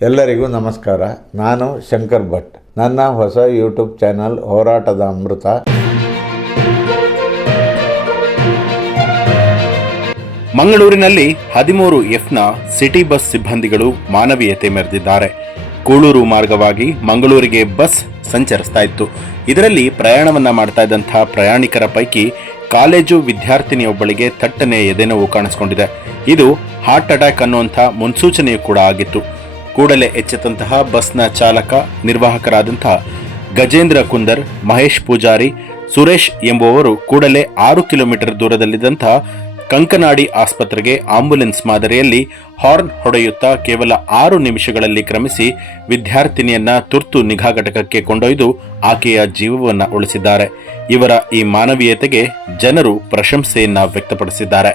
ಎಲ್ಲರಿಗೂ ನಮಸ್ಕಾರ. ನಾನು ಶಂಕರ್ ಭಟ್. ನನ್ನ ಹೊಸ ಯೂಟ್ಯೂಬ್ ಚಾನಲ್ ಹೋರಾಟದ ಅಮೃತ. ಮಂಗಳೂರಿನಲ್ಲಿ ಹದಿಮೂರು ಎಫ್ನ ಸಿಟಿ ಬಸ್ ಸಿಬ್ಬಂದಿಗಳು ಮಾನವೀಯತೆ ಮೆರೆದಿದ್ದಾರೆ. ಕೂಳೂರು ಮಾರ್ಗವಾಗಿ ಮಂಗಳೂರಿಗೆ ಬಸ್ ಸಂಚರಿಸ್ತಾ ಇತ್ತು. ಇದರಲ್ಲಿ ಪ್ರಯಾಣವನ್ನ ಮಾಡ್ತಾ ಇದ್ದಂತಹ ಪ್ರಯಾಣಿಕರ ಪೈಕಿ ಕಾಲೇಜು ವಿದ್ಯಾರ್ಥಿನಿಯೊಬ್ಬಳಿಗೆ ತಟ್ಟನೆ ಎದೆನೋವು ಕಾಣಿಸಿಕೊಂಡಿದೆ. ಇದು ಹಾರ್ಟ್ ಅಟ್ಯಾಕ್ ಅನ್ನುವಂಥ ಮುನ್ಸೂಚನೆಯೂ ಕೂಡ ಆಗಿತ್ತು. ಕೂಡಲೇ ಎಚ್ಚೆತ್ತಂತಹ ಬಸ್ನ ಚಾಲಕ ನಿರ್ವಾಹಕರಾದಂತಹ ಗಜೇಂದ್ರ ಕುಂದರ್, ಮಹೇಶ್ ಪೂಜಾರಿ, ಸುರೇಶ್ ಎಂಬುವವರು ಕೂಡಲೇ ಆರು ಕಿಲೋಮೀಟರ್ ದೂರದಲ್ಲಿದ್ದಂತಹ ಕಂಕನಾಡಿ ಆಸ್ಪತ್ರೆಗೆ ಆಂಬ್ಯುಲೆನ್ಸ್ ಮಾದರಿಯಲ್ಲಿ ಹಾರ್ನ್ ಹೊಡೆಯುತ್ತಾ ಕೇವಲ ಆರು ನಿಮಿಷಗಳಲ್ಲಿ ಕ್ರಮಿಸಿ ವಿದ್ಯಾರ್ಥಿನಿಯನ್ನ ತುರ್ತು ನಿಗಾ ಘಟಕಕ್ಕೆ ಕೊಂಡೊಯ್ದು ಆಕೆಯ ಜೀವವನ್ನ ಉಳಿಸಿದ್ದಾರೆ. ಇವರ ಈ ಮಾನವೀಯತೆಗೆ ಜನರು ಪ್ರಶಂಸೆಯನ್ನ ವ್ಯಕ್ತಪಡಿಸಿದ್ದಾರೆ.